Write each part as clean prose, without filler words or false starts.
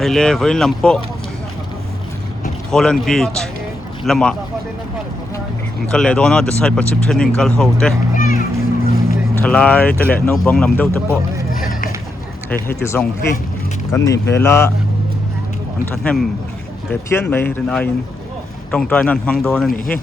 ai le voin lampo Holland Beach lama kal le dona discipleship training kal hote thalai te le no bang lam deuh te po hei ti zong hi kan ni mela an thanem pe phian mai rin a in tong trai nan hmang don ani hi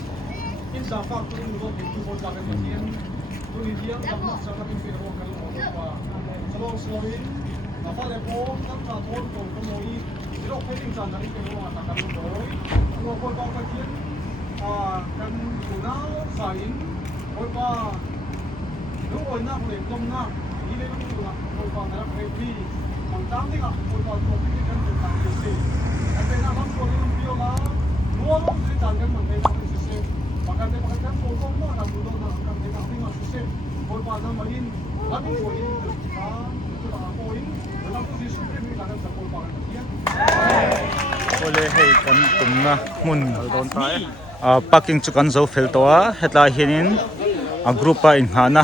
ole hei kan tumna mun don tai parking chu kan zo fel to a hetla hianin a group a in hana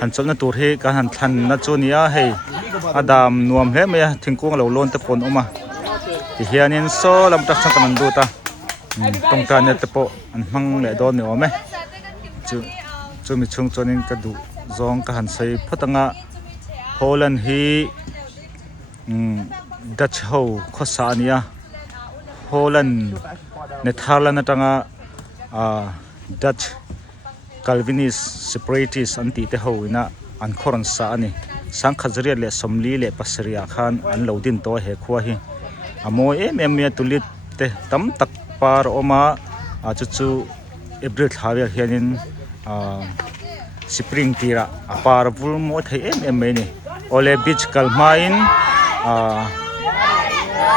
han cholna tur hi kan han thlan na chu nia hei adam nuam hle me thingkung lo lon te pon oma ti hianin so lam tak sang kan du ta tong ta ne te po an hmang le don ni ome chu mi chung chonin ka du zong ka han sei phatanga Holland hi Dutch ho khosa ania Holland Netherlands atanga Dutch Calvinist separatist anti te ho ina an khoran sa ani sang khazria le somli le pasria khan an lodin to he khwa hi amo em me tulit te tam tak par oma chu April thawer hianin spring tira apar vul mo thei em me ni ole beach kalmain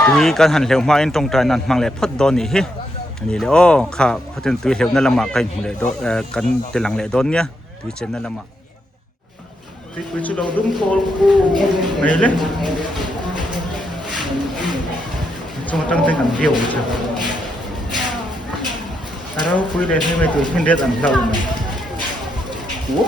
tui kan han hleu ma in tong trai nan hmang le phot don ni hi ani le o kha photen tui hleu na lama kan hule do kan telang le don nia tui chen na lama tui chu lo dum kol ku mai le so tang te kan dio cha arau kui le ni mai tui hin det an hlau na wo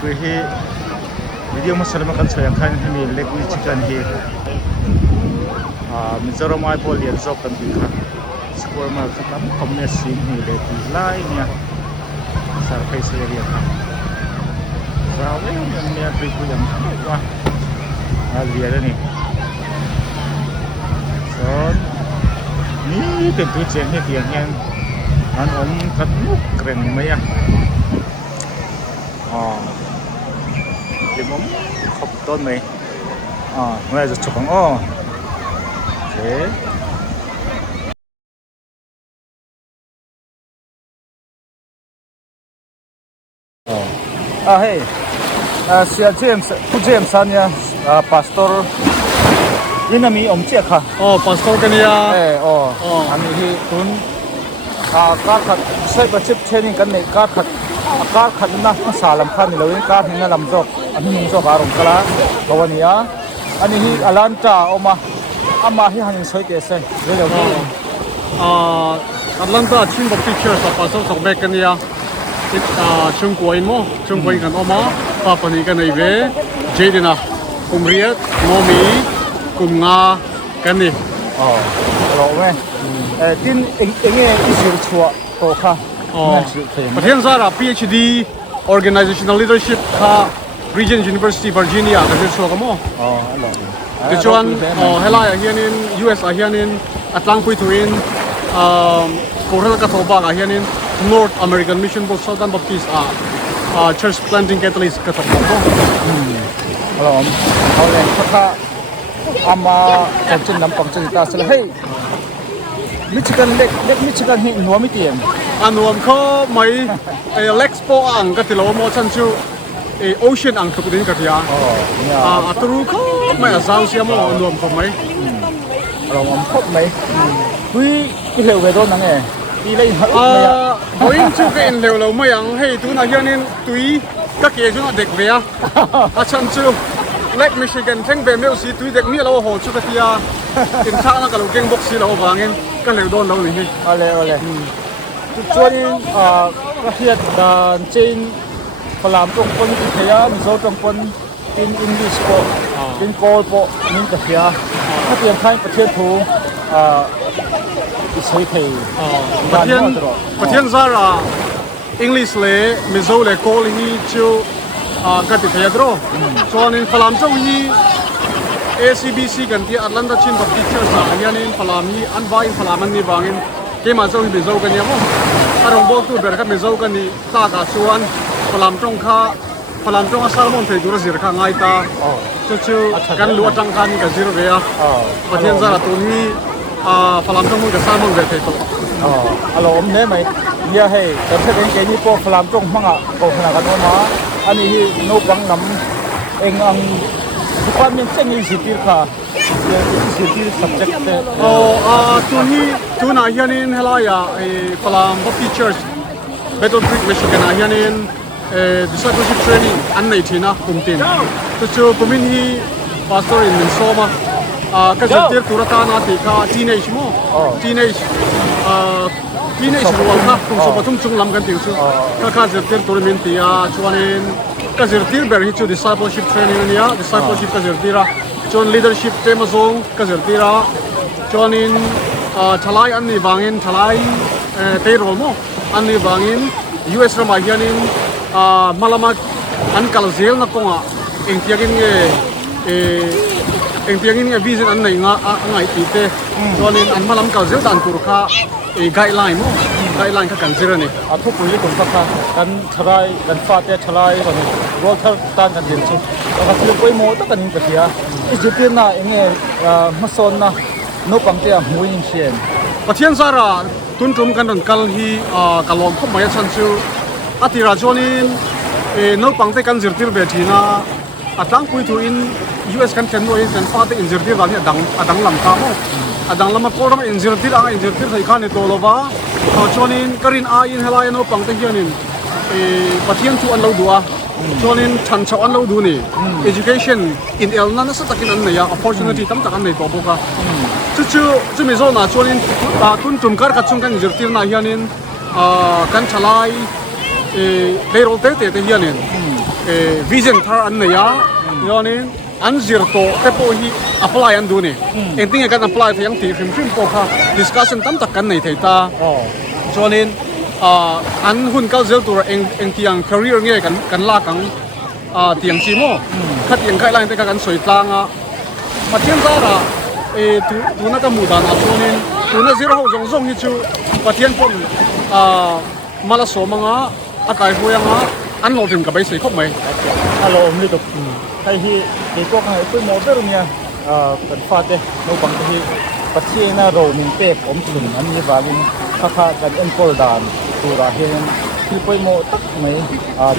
kui hi video mo salama kan sayang khan hemi leg ni chicken hi Mizoram ai pol yen zok kan bi kha score ma khatam khomne sim hi le ti lai nia sar phai se ria kha zawe ni ya pri ku yang wa lia da ni son niเป็นตัวเจนให้เพียงแค่นั้นอมกัดมุกเกรงไหมอ่ะเดี๋ยวผมขบต้นไหมไม่จะฉกของโอเคเฮ้ยเสียเจมส์ผู้เจมส์สัญญาพาสตอร์ยินมีอมเจ้าค่ะพาสตอร์กันเนี่ยอันนี้ที่ตุนการขัดใช้ประชิดเทนิงกันในการขัดนะภาษาลำพันธ์เราเองการเห็นลำจบอันนี้มึงจบอารมณ์กล้าตัวนี้อันนี้ที่อลันตาออกมาอามาที่หันสวยเก๋เซ่เรื่องนี้อลันตาชิมบอกพิเชอร์สับปะรดสองเบกันเนี่ยช่วงกวยมั้งช่วงกวยกันออกมาปะนี้กันในเวเจดีนะกุมเรียดโมมีกุมงากันนี่เราไหมที่เอ็งอิสระชัวโตค่ะประเทศสหรัฐ PhD Organizational Leadership ค่ะ Regent University Virginia กันที่ชัวกันมั้งที่ชวนเฮล่าอาเฮียนิน US อาเฮียนินอัตลังพุยทวินโคเรลกับโทบากอาเฮียนิน North American Mission Board Southern Baptist Church Planting Catalyst กับโทบาก เราเอาเลยถ้าอามาจันจินน้ำปังจินตาสละให้มิชิกันเล็กมิชิกันหินหัวไม่เตียง อันนวมเขาไม่เล็กสปอร์อังก็ติดเราโมชันชูโอเชียนอังทุกดินกันที่เนี่ยอัตรูเขาไม่อาซาวเสียมั้งอันนวมเขาไหมเราอมพบไหมคุยกิเลวเวโดนั่งไงปีเลยหักไหมพอยิ่งชูกันเร็วเราไม่ยังให้ตัวนั้นยันตุยก็เกี่ยจุนเด็กเบียอาชันชูเล็กมิชิกันทั้งเบลเมลซีตุยเด็กมีเราโหชุกที่อินท่านั่งกับเราเก่งบ็อกซี่เราบางเงินก็เร็วโดนเราหนิเอาเลยช่วงนี้ก็เฮียดานจีนพลามตรงคนที่เทียมิโซตรงคนอินดิสโกอินโกลโปมินกับเทียถ้าเตรียมใช้ประเทศทูอิสราเอลประเทศซาร่าอังกฤษเลยมิโซเลยโกลฮีชิวกันติดเทียดรอส่วนนี้พลามตรงนี้ ACBC กันที่อัตแลนตาชินบัพติเชอร์สายนี้พลามนี้อันว่าอินพลามันนี่บางอินเกี่ยมาเจ้าที่มิโซกันเนี่ยมั้งอารมณ์บอกตัวเบรกมิโซกันนี่ตากาชวนพลามตรงข้าพลังจงอาซาลมอนเทจุระสิรข้างไงตาจู่ๆกันลัวจังคันกับจิรเบียประเทศซาตุนี้พลังจงมุ่งกับซาลมอนเวทีตัวอารมณ์เนี่ยไหมเนี่ยให้แต่ถ้าเป็นเกมนี้พวกพลังจงมั่งอ่ะก็ขนาดกันว่าอันนี้โน้บังน้ำเองอังทุกความยังเช่นนี้สิทธิ์ค่ะสิทธิ์ subject ตัวนี้ตัวไหนยันนินเฮลายาพลังบัพติเชอร์Battle Creek Michiganยันนินdiscipleship training อันไหนที่นะคุมทีมจู่ๆคุมินฮีพาสเตอร์อินมินโซมาก็จะเจอตัวตานาติกา teenage มั้ง teenage รวมค่ะคุมสมบัติจุงลำกันติวจู่ก็จะเจอตัวมินตีชวนนินก็จะเจอแบบนี้จู่ discipleship training เนี่ย discipleship ก็จะเจอจน leadership เต็มส่งก็จะเจอจนนินทลายอันนี้บางอินทลายเตยโรลมั้งอันนี้บางอิน US ระมายันนินmalamat an kalzel na konga engtiagin nge vision an nei nga ngai ti te chonin an malam kalzel dan tur kha guideline mo guideline kha kanjir ani a thu pui kum kha kan tharai kan fa te thalai ban ro thar tan kan din chu ka chu pui mo ta kan ka tia Egyptian na enge mason na no pam te muin sien pathian zara tun tum kan ron kal hi kalom khop mai chan chu atira chonin no pangte kan zirtir betina atlang pui thu in US kan chen no in kan fa te in zirtir dan adang lam ka mo adang lam ko ram in zirtir thai khan ni to lova chonin karin a in helai no pangte hianin pathian chu an lo duwa chonin chan chau an lo du ni education in elna na sa takin an ne ya opportunity tam tak an nei to boka chu mi zo na chonin tun tum kar ka chung kan zirtir na hianin kan chalai payroll te hianin vision thar an ne ya yonin an zirto te po hi apply an du ni ending kan apply thang ti hrim po kha discussion tam tak kan nei thei ta chonin an hun kal zel tur eng tiang career nge kan la kang tiang chi mo khat tiang khai line te kan soi tlang a pathian zara tu na ka mu dan a chonin tu na zero ho zong hi chu pathian pon mala so manga akai huyanga an lo rim ka bai sei khop mai alo mi to kai hi ke ko kai pui mo ber nia kan fa te no bang hi pathian na ro min pe om thun an ni ba win kha kan en kol dan tu ra hen ki pui mo tak mai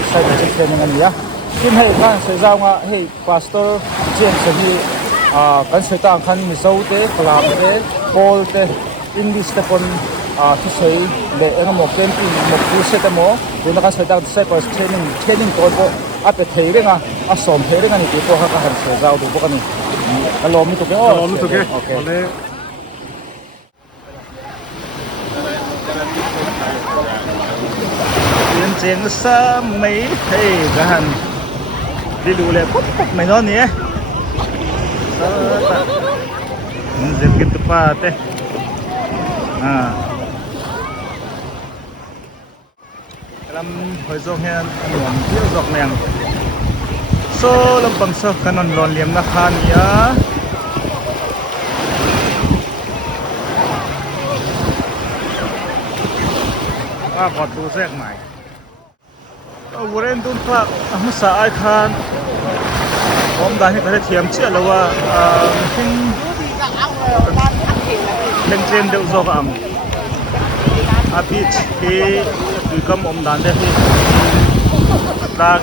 sai de chen an nia kim hei khan se zaw nga hei pastor chen se hi kan se ta khan mi so te kala te kol te English te konที่ใช้เด็กเองหมกเป็นปีหมกผู้เชี่ยวชาญหมอดูนักใช้ตั้งใช้ก็เทรนนิ่งตัวก็อาไปเทเรื่องสอนเทเรื่องนี้ที่พวกเขาหันเสือเราดูพวกนี้อารมณ์มีตัวแก่อารมณ์มีตัวแก่โอเคเจียงซ้ำไม่เท่กันได้ดูเลยปุ๊บไม่นอนเนี่ยมันจะกินตุ๊กตาเต้ลำหอยจงเฮียนหนุ่มที่จอกแมงโซ่ลำปังโซ่กันนอนรอนเลี้ยมนักขันยาว่าพอดูแทรกใหม่วัวเรนตุนพระมุสาไอคาน ผมได้ให้กระเทียมเชื่อแล้วว่าทิ้งเล่นเจมเดือดร้อนอาบีชที่ดูกำอมดันได้ที่ร่าง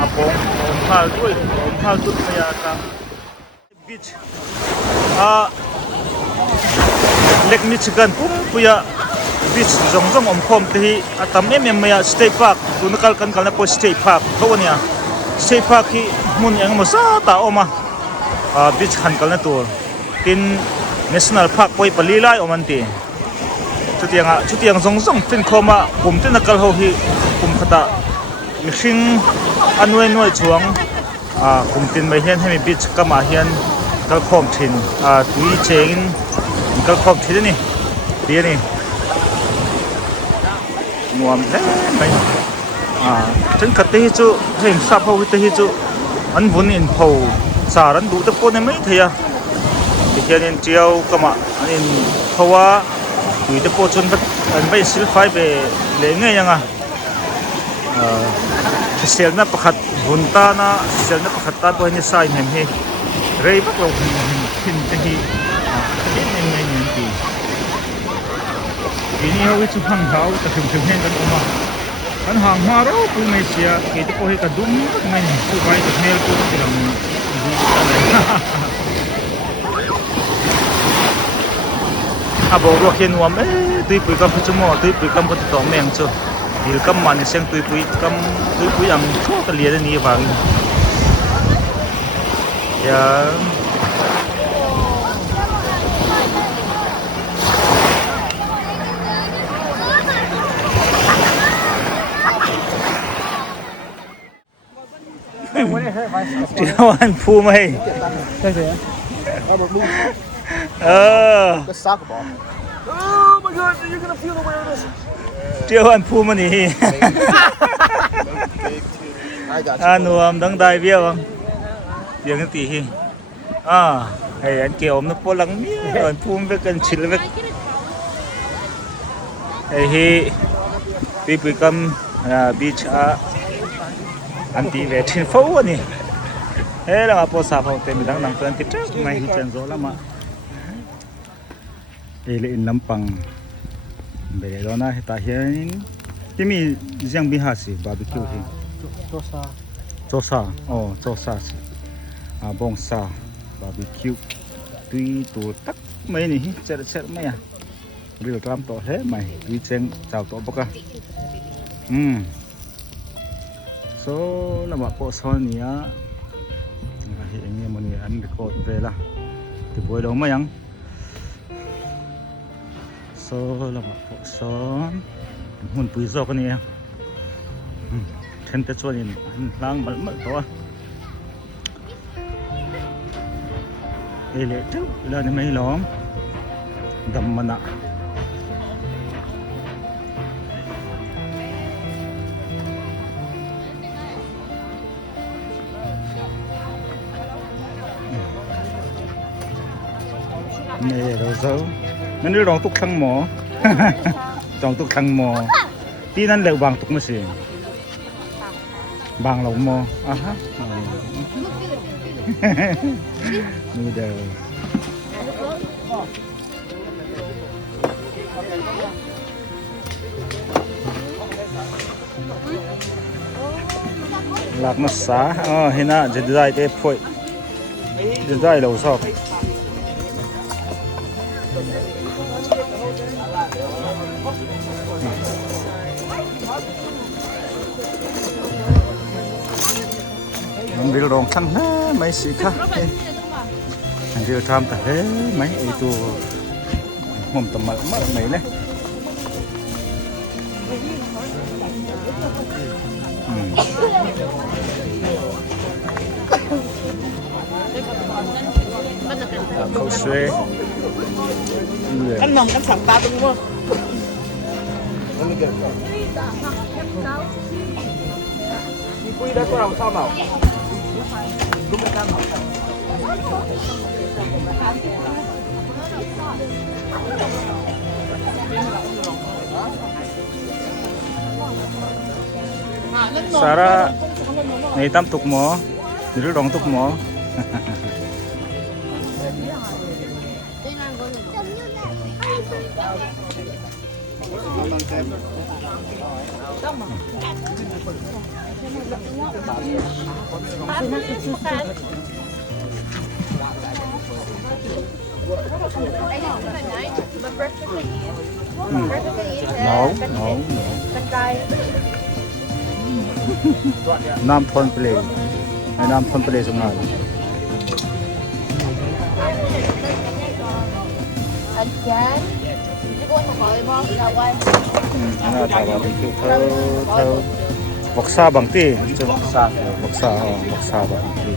อาปงอมพาด้วยอมพาจุดพยากรรมบีชเล็กมิชิกันปุ๊บปุยบีชจงอมคมที่ตามเมียสเตย์พาร์คตุนกัลกันนะพอสเตย์พาร์คเขาเนี่ยสเตย์พาร์คที่มุนยังมาซาตาออกมาบีชขันกันนะตัวกิน national park ไปปลีไล่อมันตีชุดยังจงฟินคอมาผมที่นักเขาที่ผมขดามิชิงอันวยช่วงผมตินไปเห็นให้มีบีชก็มาเห็นกัลคอมทินตุยเจงกัลคอมทินนี่เดียนี่นวมแท้ไหมฉันขัดที่จูเห็นทราบเขาที่จูอันวุ่นอินพอสารันดูตะโกนไม่เทียที่เห็นเจียวก็มาอันนี้เพราะว่าตุยตะโกนจนอันไม่สิลไฟไปเลี้ยงไงยังเสียงนับประคัดบุญตานะเสียงนับประคัดตาตัวนี้ใส่เห็นเหรอเรียบเราหินที่หินยังไงเนี่ยปีนี้เขาวิจุพังเขาจะถึงเห็นกันออกมาอันห่างมาเราปูไม่เสียเกิดโอ้ยกระดุมไม่ปูไปกับเมลปูที่เราดูบอกว่าเห็นว่าตุยปุยกำพัชโม่ตุยปุยกำพัชต่อแมงจ้ะดีลกำมันเสียงตุยปุยกำยังชั่วกะเลียดนี่บางอย่างเจ้าวันพูไหมใช่ไหมThe soccer ball. Oh my god, you're gonna feel the weight of this. เจ้าวันพูมันนี่ I got you. นวมดังได้เบี้ยวเบียงตีไอ้อันเกี่ยวมันปลังมีอันพูมไปกันชิลเวกไอ้ที่ปีกำบีชอันที่เวทินฟูนี่เราพอสาบเอาเต็มดังเตือนติดไม่เห็นโซล่ามาเลยอินลำปังเบลล์นะตาเห็นที่มียังบิฮาสิบาร์บีคิวที่โจซาโจซาสิบงซาบาร์บีคิวตุยตัวตักไม่นี่เจ็ดไม่เรียลตามต่อเฮ้ไม่ตุยเจงเจ้าต่อปะกะโซลำบากพอสอนนี่เห็นอย่างมันนี่อันเรคคอร์ดเวล่ะที่บอยลงมายังโซลำบากพอสอนหุ่นปุยโซกันนี่เทนเตชวนนี่ล้างมันตัวเละจุ๊บแล้วนี่ไม่ล้อมดำมันอะนี่เราเจ้านั่นนี่รองตุกทั้งหมอรองตุกทั้งหมอที่นั่นเลยบางตุกไม่สิบางหลงหมอฮะนี่เด้อหลักมาสาเห็นนะจะได้เตะพอยจะได้เราชอบมันเรียลรองทั้งนั้นไม่สิค่ะมันเรียลทำแต่เฮ้ไม่ไอตัวผมตำมาไหนเนี่ยเขาช่วยกันมองกันสับตาตรงนู้นมีปุ้ยได้ก็เราชอบเราลูกไม่กล้าหอม Sarah Này tam tục mỏ, rồi rong tục mỏ. Nấu. Nam thon play, Nam thon play trong này. Anh chán. Cái con hỏi bom là quay. Nó thả vào cái thâu bọc sa bằng tì, bọc sa bằng tì.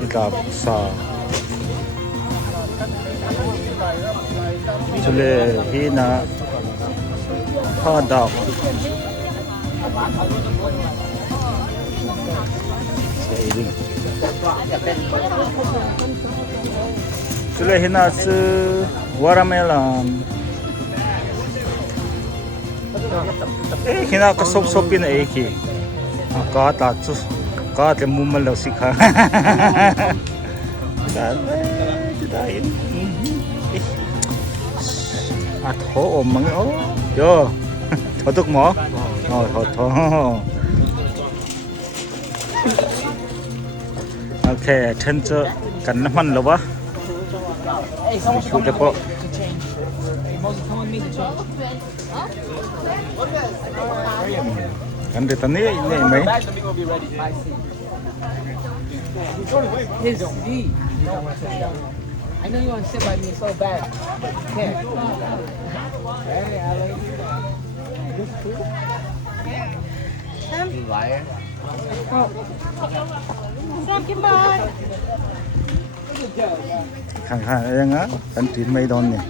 Kita bọc sa. Chule hina hot dog. Chule hina su watermelon. Hina ka sop pin ai ki. Ka ta chu ka te mumal lo sikha. Kita à thổ ôm măng ố chưa thổ thuốc mỏ thổ ok chân cho cần nắm ăn lâu quá chú cho cô cần để tận này mấy I know you want to sit by me so bad. Here. Hey, Ali. You liar. khang khang yang á, kan tin mấy đòn này.